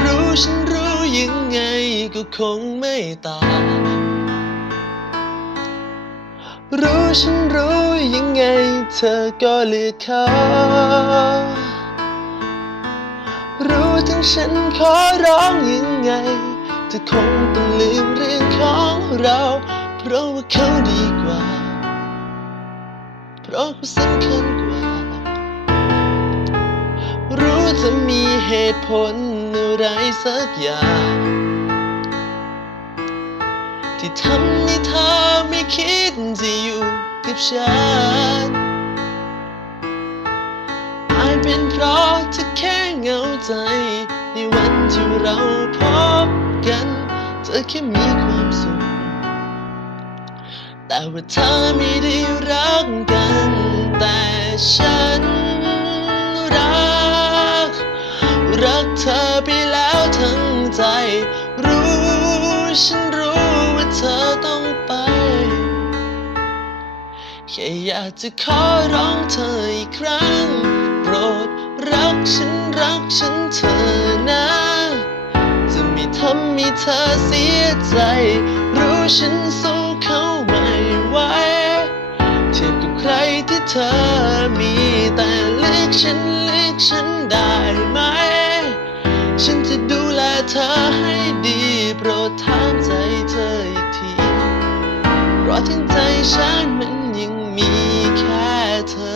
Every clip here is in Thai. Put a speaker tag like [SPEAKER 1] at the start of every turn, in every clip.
[SPEAKER 1] รู้ฉันรู้ยังไงก็คงไม่ต่างรู้ฉันรู้ยังไงเธอก็เลือกเขารู้ถึงฉันขอร้องยังไงเธอคงต้องลืมเรื่องของเรา เพราะว่าเขาดีกว่า เพราะเขาสำคัญ จะมีเหตุผลอะไรสักอย่าง ที่ทำให้เธอไม่คิดจะอยู่กับฉันอาจเป็นเพราะเธอแค่เหงาใจ ในวันที่เราพบกัน เธอแค่มีความสุข แต่ว่าเธอไม่ได้รักกันแต่ฉัน กเธอไปแล้วทั้งใจ รู้ฉันรู้ว่าเธอต้องไป แค่อยากจะขอร้องเธออีกครั้ง โปรดรักฉันรักฉันเธอนะ จะไม่ทำให้เธอเสียใจ รู้ฉันสู้เขาไม่ไหวเทียบกับใครที่เธอมีแต่เลือกฉันเลือกฉัน เธอให้ดีโปรดถามใจเธออีกทีเพราะทั้งใจฉันมันยังมีแค่เธอ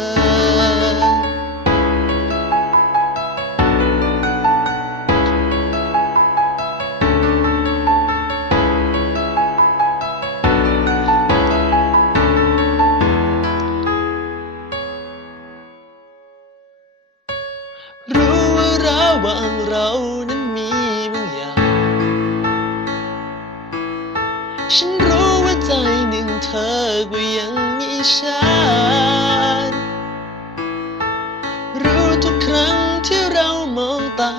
[SPEAKER 1] รู้ว่าระหว่างเรานั้ ฉันรู้ว่าใจหนึ่งเธอก็ยังมีฉัน รู้ทุกครั้งที่เรามองตา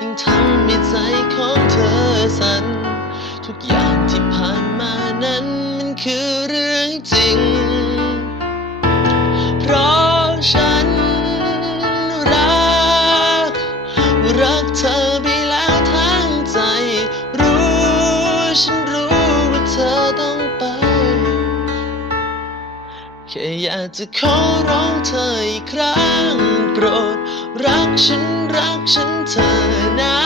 [SPEAKER 1] ยังทำให้ใจของเธอสั่นทุกอย่างที่ผ่านมานั้นมันคือเรื่องจริง แค่อยากจะขอร้องเธออีกครั้งโปรด รักฉันรักฉันเธอนะ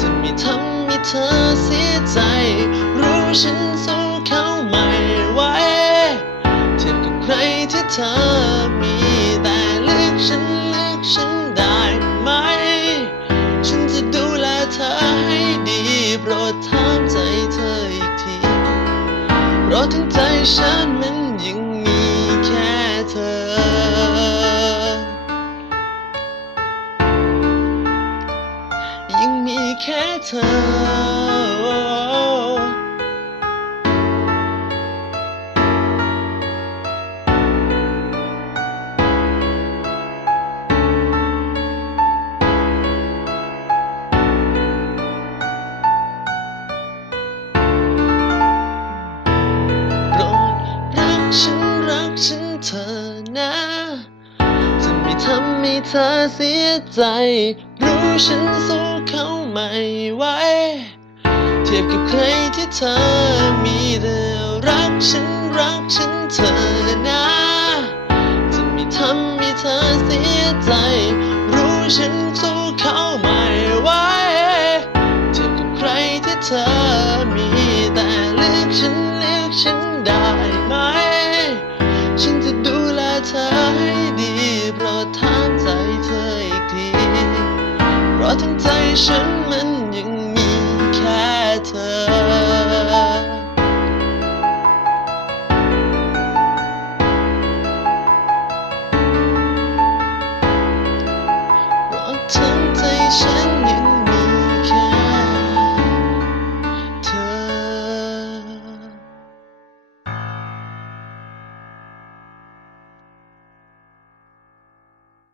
[SPEAKER 1] จะไม่ทำให้เธอเสียใจ รู้ฉันสู้เขาไม่ไหวเทียบกับใครที่เธอมีแต่เลือกฉันเลือกฉันได้ไหม ฉันจะดูแลเธอให้ดีโปรดถามใจเธออีกทีเพราะทั้งใจฉันมัน แค่เธอ โปรดรักฉันรักฉันเธอนะ จะไม่ทำให้เธอเสียใจ รู้ฉันสู้เขา ไม่ไหวเทียบกับใครที่เธอมีแต่รักฉันรักฉันเธอนะ จะไม่ทำให้เธอเสียใจ ฉันมันยัง